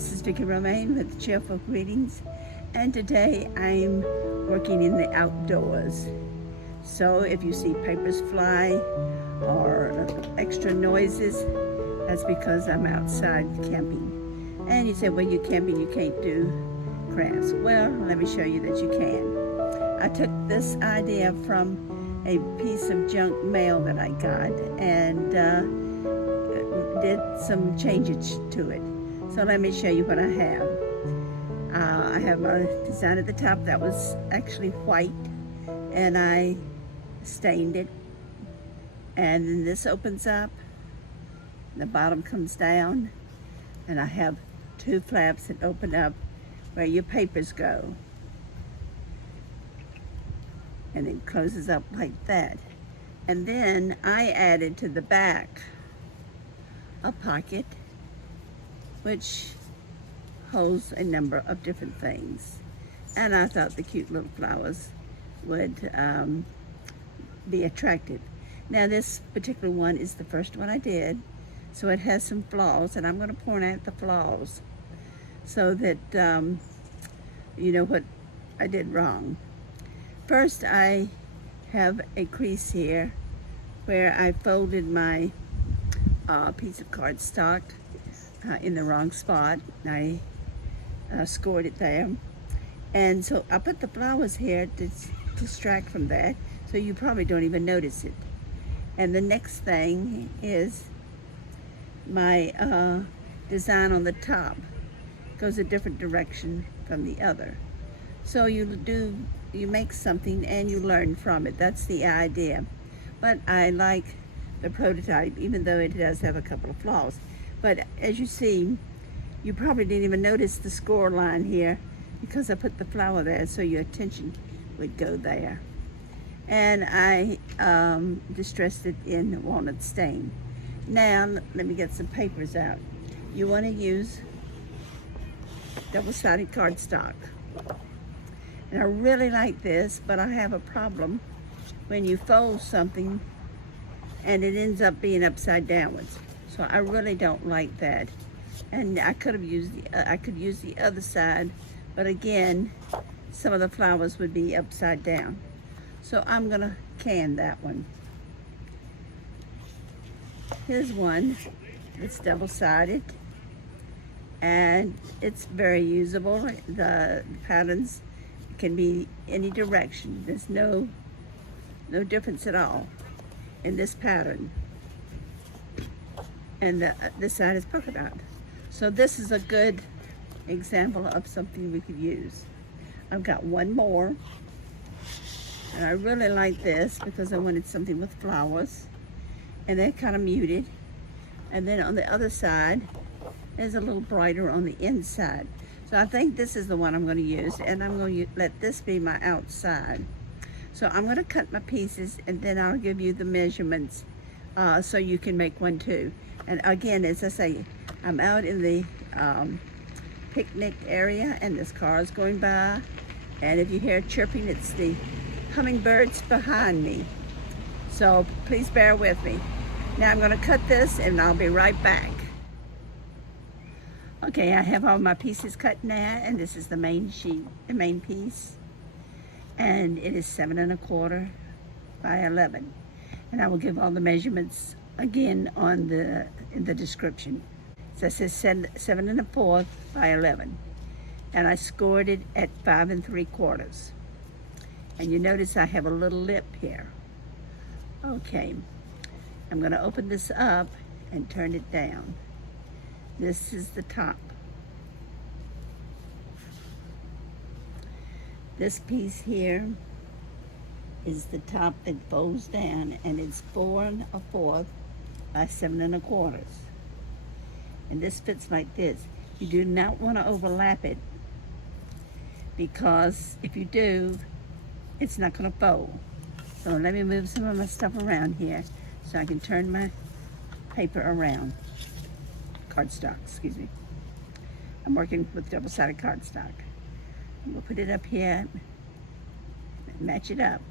This is Vicki Romaine with Cheerful Greetings, and today I'm working in the outdoors. So if you see papers fly or extra noises, that's because I'm outside camping. And you say, well, you're camping, you can't do crafts. Well, let me show you that you can. I took this idea from a piece of junk mail that I got and did some changes to it. So let me show you what I have. I have a design at the top that was actually white, and I stained it. And then this opens up, the bottom comes down, and I have two flaps that open up where your papers go. And it closes up like that. And then I added to the back a pocket which holds a number of different things. And I thought the cute little flowers would be attractive. Now this particular one is the first one I did, so it has some flaws, and I'm going to point out the flaws so that you know what I did wrong. First, I have a crease here where I folded my piece of cardstock in the wrong spot. I scored it there, and so I put the flowers here to distract from that, so you probably don't even notice it. And the next thing is my design on the top goes a different direction from the other. So you make something and you learn from it. That's the idea. But I like the prototype, even though it does have a couple of flaws. But as you see, you probably didn't even notice the score line here because I put the flower there so your attention would go there. And I distressed it in walnut stain. Now, let me get some papers out. You want to use double-sided cardstock. And I really like this, but I have a problem when you fold something and it ends up being upside downwards. So I really don't like that. And I could use the other side, but again, some of the flowers would be upside down. So I'm gonna can that one. Here's one. It's double-sided, and it's very usable. The patterns can be any direction. There's no difference at all in this pattern. And this side is polka dot. So this is a good example of something we could use. I've got one more, and I really like this because I wanted something with flowers, and they're kind of muted. And then on the other side, is a little brighter on the inside. So I think this is the one I'm going to use, and I'm going to let this be my outside. So I'm going to cut my pieces, and then I'll give you the measurements so you can make one too. And again, as I say, I'm out in the picnic area, and this car is going by. And if you hear chirping, it's the hummingbirds behind me. So please bear with me. Now I'm going to cut this, and I'll be right back. Okay, I have all my pieces cut now, and this is the main sheet, the main piece. And it is 7 1/4 by 11. And I will give all the measurements again in the description. So it says 7 1/4 by 11. And I scored it at 5 3/4. And you notice I have a little lip here. Okay, I'm gonna open this up and turn it down. This is the top. This piece here is the top that folds down, and it's 4 1/4 by 7 1/4. And this fits like this. You do not want to overlap it, because if you do, it's not going to fold. So let me move some of my stuff around here so I can turn my paper around. Cardstock, excuse me. I'm working with double-sided cardstock. I'm gonna put it up here, match it up,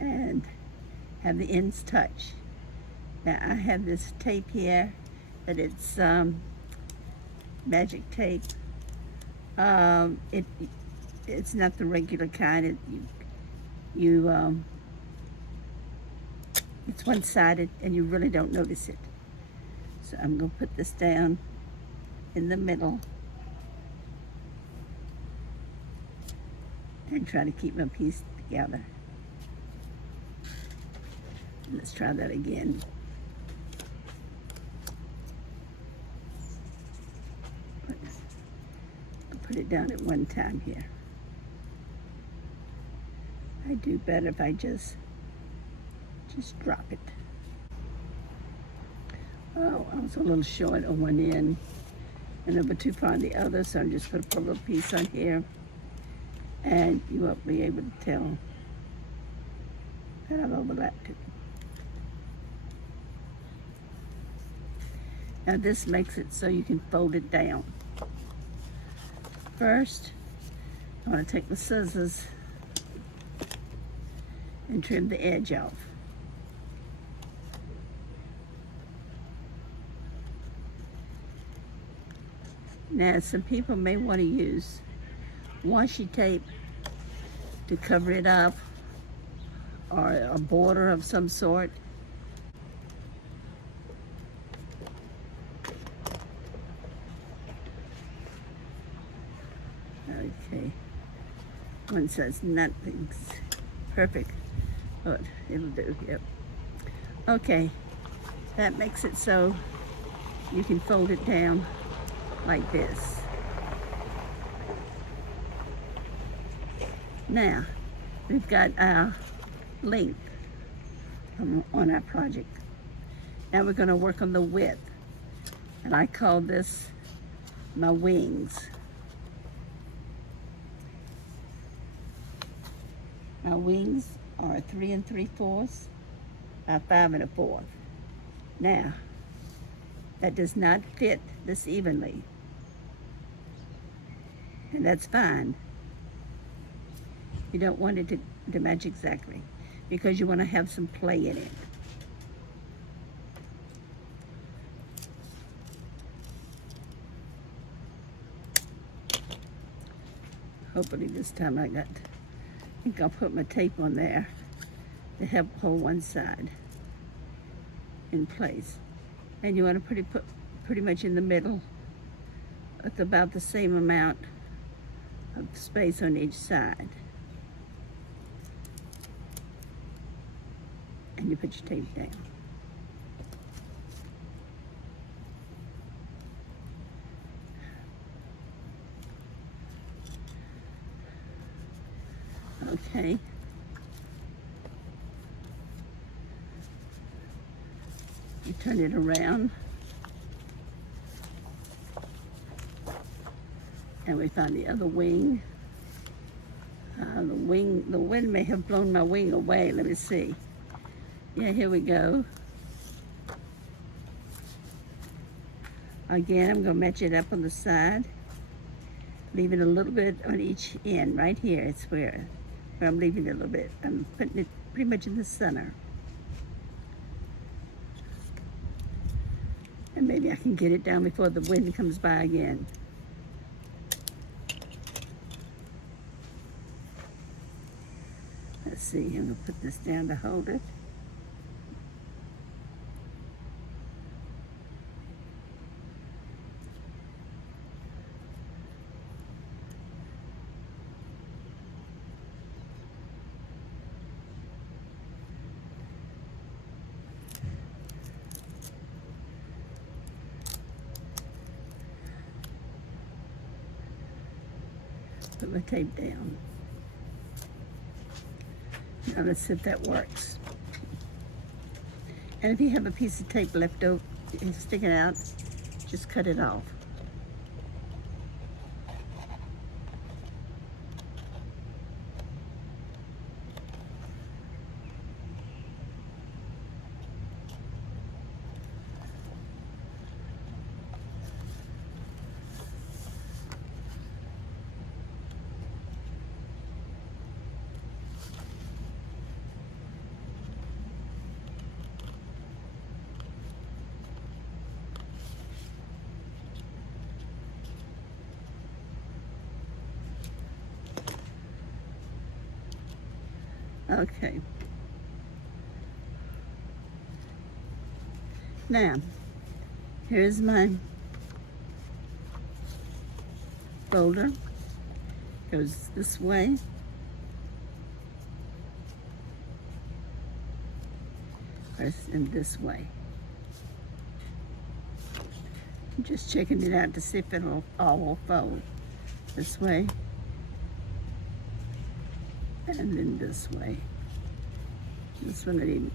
and have the ends touch. Now I have this tape here, but it's magic tape. It's not the regular kind. It's one-sided and you really don't notice it. So I'm going to put this down in the middle and try to keep my piece together. Let's try that again. I'll put it down at one time here. I do better if I just drop it. Oh, I was a little short on one end and over too far on the other, so I'm just going to put a little piece on here, and you won't be able to tell that I've overlapped it. Now this makes it so you can fold it down. First, I want to take the scissors and trim the edge off. Now, some people may want to use washi tape to cover it up, or a border of some sort. Okay, one says nothing's perfect, but it'll do, yep. Okay, that makes it so you can fold it down like this. Now, we've got our length on our project. Now we're going to work on the width, and I call this my wings. My wings are 3 3/4 by 5 1/4. Now, that does not fit this evenly, and that's fine. You don't want it to match exactly, because you want to have some play in it. Hopefully this time I think I'll put my tape on there to help hold one side in place. And you want to put pretty much in the middle with about the same amount of space on each side. And you put your tape down. Okay. You turn it around, and we find the other wing. The wind may have blown my wing away. Let me see. Yeah, here we go. Again, I'm going to match it up on the side, leaving a little bit on each end. Right here, it's where I'm leaving it a little bit. I'm putting it pretty much in the center. And maybe I can get it down before the wind comes by again. Let's see, I'm going to put this down to hold it. Put my tape down. Now let's see if that works. And if you have a piece of tape left over sticking out, just cut it off. Okay. Now, here's my folder. Goes this way. And this way. I'm just checking it out to see if it'll all fold. This way. And then this way. This one I need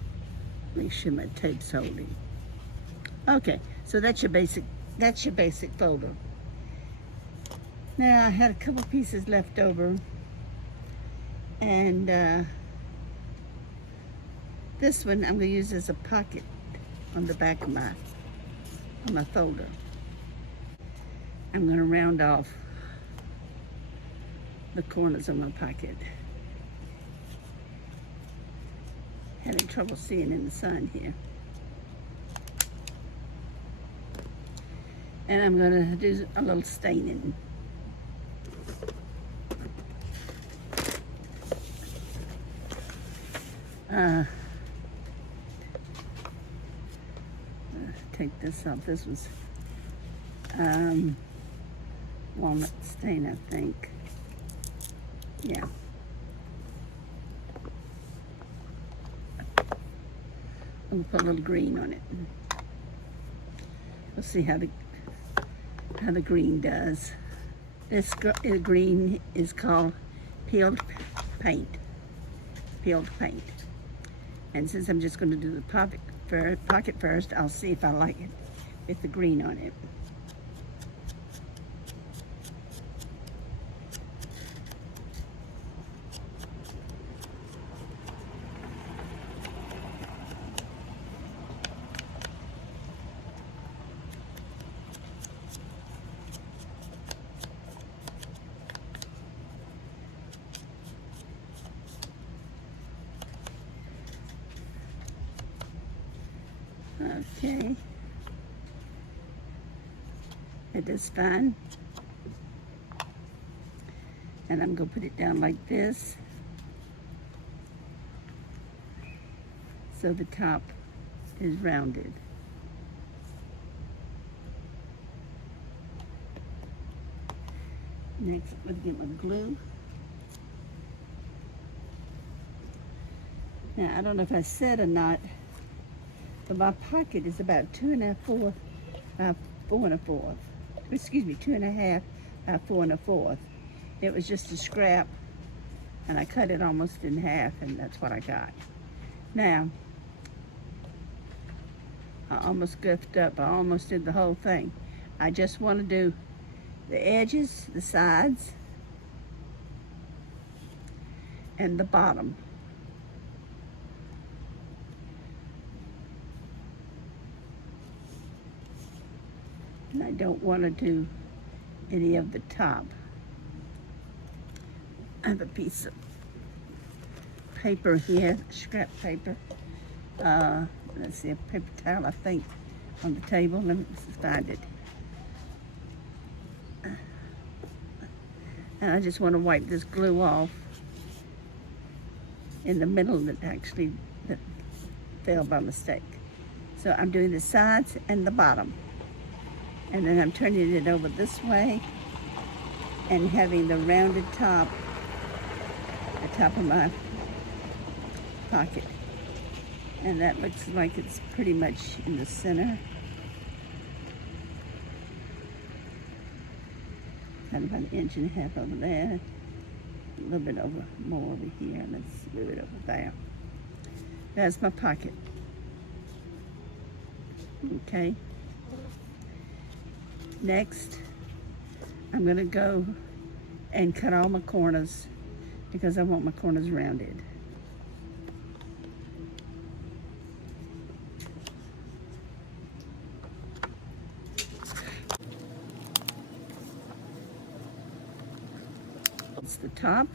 to make sure my tape's holding. Okay, so that's your basic folder. Now I had a couple pieces left over, and this one I'm going to use as a pocket on the back of my folder. I'm going to round off the corners of my pocket. Having trouble seeing in the sun here. And I'm going to do a little staining. Take this off. This was walnut stain, I think. Yeah. I'm gonna put a little green on it. We'll see how the green does. This green is called peeled paint. Peeled paint. And since I'm just going to do the pocket first, I'll see if I like it with the green on it. Okay, it is fine, and I'm going to put it down like this so the top is rounded. Next, I'm going to get my glue. Now, I don't know if I said or not, but my pocket is about 2 1/4 by 4 1/4. Excuse me, 2 1/2 by 4 1/4. It was just a scrap, and I cut it almost in half, and that's what I got. Now, I almost goofed up. I almost did the whole thing. I just want to do the edges, the sides, and the bottom. And I don't want to do any of the top. I have a piece of paper here, scrap paper. Let's see, a paper towel, I think, on the table. Let me find it. And I just want to wipe this glue off in the middle that fell by mistake. So I'm doing the sides and the bottom. And then I'm turning it over this way and having the rounded top, the top of my pocket. And that looks like it's pretty much in the center. Kind of about 1.5 inches over there. A little bit more over here. Let's move it over there. That's my pocket. Okay. Next, I'm going to go and cut all my corners because I want my corners rounded. It's the top.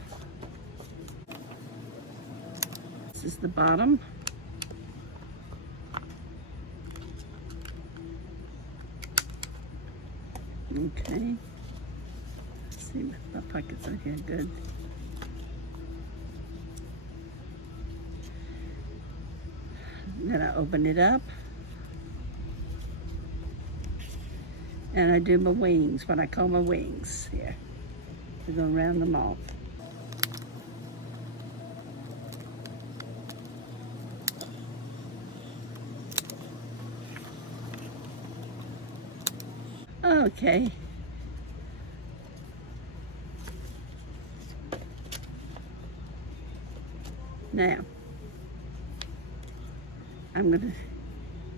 This is the bottom. Okay. Let's see, my pockets are here good. Then I open it up. And I do my wings, what I call my wings here. We're going to round them off. Okay. Now, I'm going to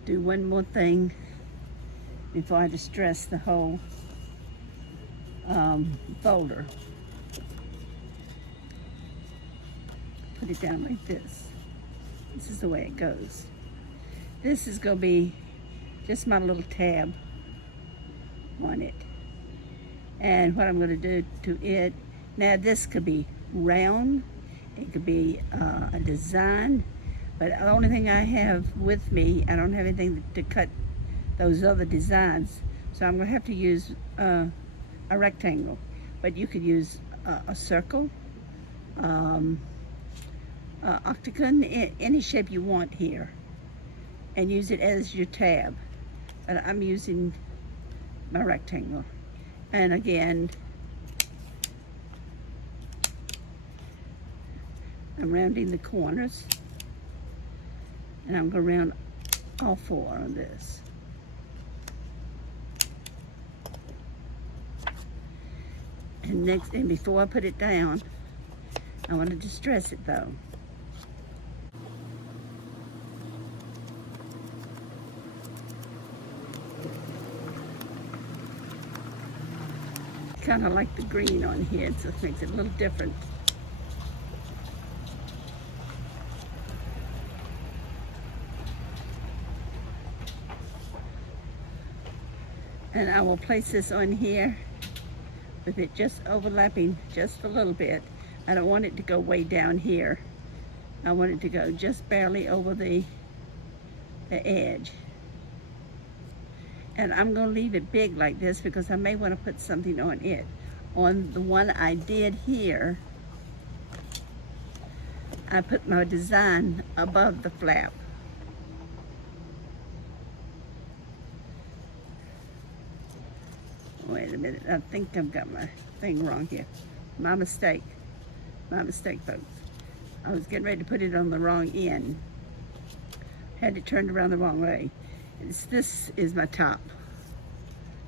do one more thing before I distress the whole folder. Put it down like this. This is the way it goes. This is going to be just my little tab on it. And what I'm going to do to it, now this could be round, it could be a design, but the only thing I have with me, I don't have anything to cut those other designs, so I'm going to have to use a rectangle. But you could use a circle, octagon, any shape you want here, and use it as your tab. But I'm using my rectangle. And again, I'm rounding the corners, and I'm going to round all four on this. And next, and before I put it down, I want to distress it though. Kind of like the green on here, so it makes it a little different. And I will place this on here with it just overlapping just a little bit. I don't want it to go way down here. I want it to go just barely over the edge. And I'm going to leave it big like this because I may want to put something on it. On the one I did here, I put my design above the flap. Wait a minute, I think I've got my thing wrong here. My mistake, folks. I was getting ready to put it on the wrong end. Had it turned around the wrong way. This is my top.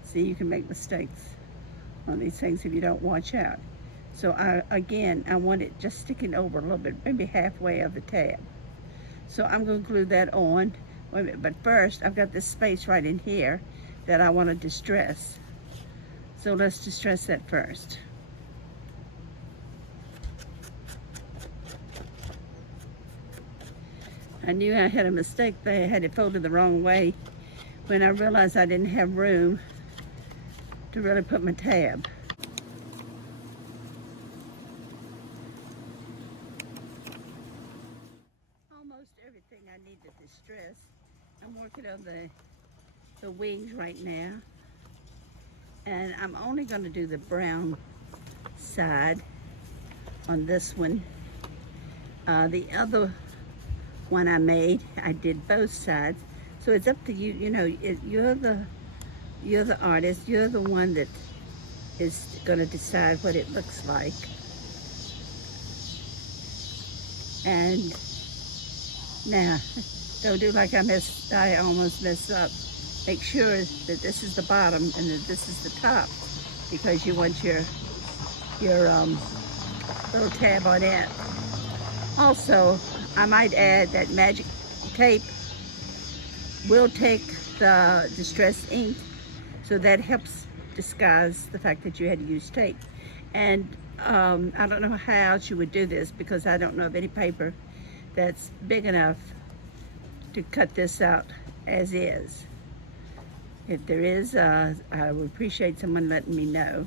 See, you can make mistakes on these things if you don't watch out. So I want it just sticking over a little bit, maybe halfway of the tab. So I'm going to glue that on. Wait a minute, but first I've got this space right in here that I want to distress. So let's distress that first. I knew I had a mistake there. I had it folded the wrong way when I realized I didn't have room to really put my tab. Almost everything I need to distress. I'm working on the wings right now. And I'm only going to do the brown side on this one. The other one I made, I did both sides. So it's up to you. You know, you're the artist. You're the one that is going to decide what it looks like. And now, don't do like I almost messed up. Make sure that this is the bottom and that this is the top, because you want your little tab on it. Also, I might add that magic tape will take the distress ink, so that helps disguise the fact that you had to use tape. And I don't know how else you would do this, because I don't know of any paper that's big enough to cut this out as is. If there is, I would appreciate someone letting me know.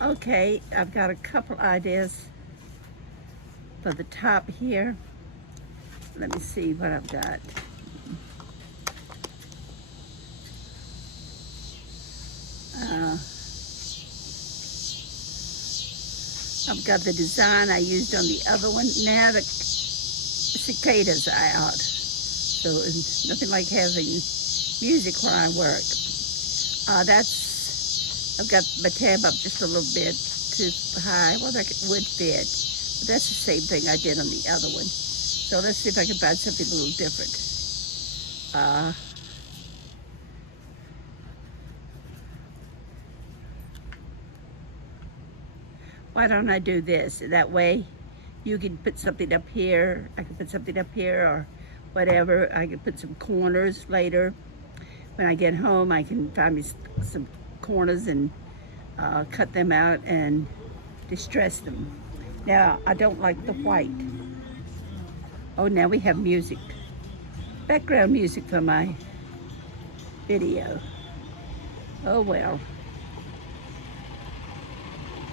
Okay, I've got a couple ideas for the top here. Let me see what I've got. I've got the design I used on the other one. Now the cicadas are out. So it's nothing like having music while I work. I've got my tab up just a little bit too high. Well, that would fit. But that's the same thing I did on the other one. So let's see if I can find something a little different. Why don't I do this? That way you can put something up here. I can put something up here or whatever. I can put some corners later. When I get home, I can find me some corners and cut them out and distress them. Now, I don't like the white. Oh, now we have music. Background music for my video. Oh, well.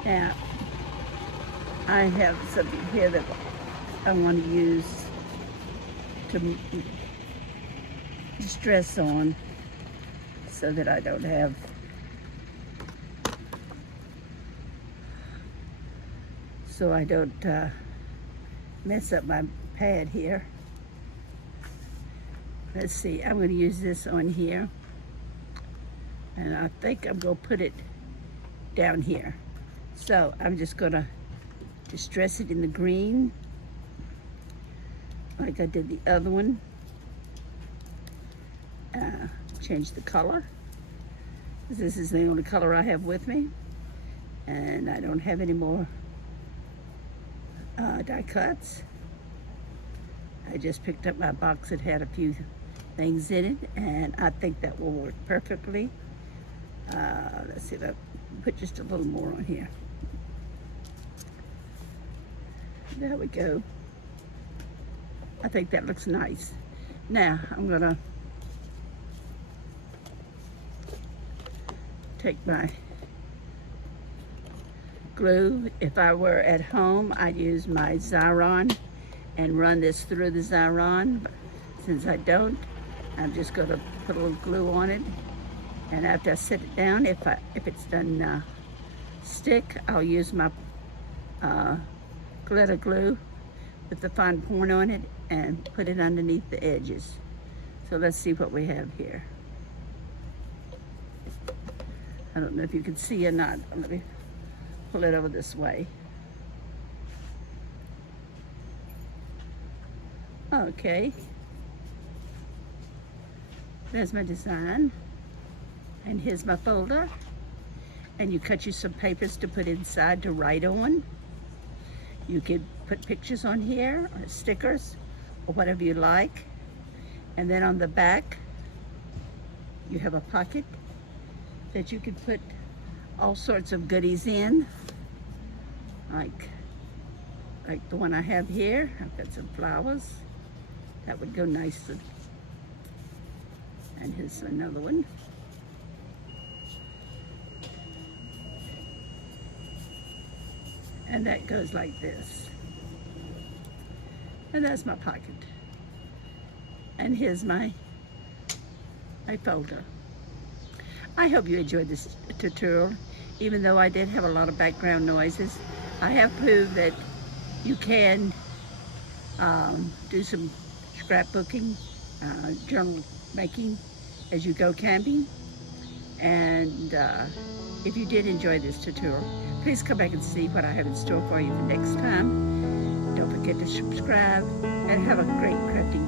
Now, I have something here that I want to use to distress on so that I don't have mess up my pad here. Let's see, I'm going to use this on here, and I think I'm going to put it down here. So I'm just going to distress it in the green like I did the other one. Change the color. This is the only color I have with me, and I don't have any more die cuts. I just picked up my box that had a few things in it, and I think that will work perfectly. Let's see if I put just a little more on here. There we go. I think that looks nice. Now I'm gonna take my glue. If I were at home, I'd use my Xyron and run this through the Xyron. But since I don't, I'm just gonna put a little glue on it. And after I set it down, if it's done stick, I'll use my glitter glue with the fine point on it and put it underneath the edges. So let's see what we have here. I don't know if you can see or not. Let me pull it over this way. Okay. There's my design. And here's my folder. And you cut you some papers to put inside to write on. You could put pictures on here, or stickers, or whatever you like. And then on the back, you have a pocket that you could put all sorts of goodies in, like the one I have here. I've got some flowers. That would go nicely. And here's another one. And that goes like this. And that's my pocket. And here's my folder. I hope you enjoyed this tutorial. Even though I did have a lot of background noises, I have proved that you can do some scrapbooking, journal making as you go camping. And if you did enjoy this tutorial, please come back and see what I have in store for you for next time. Don't forget to subscribe and have a great crafty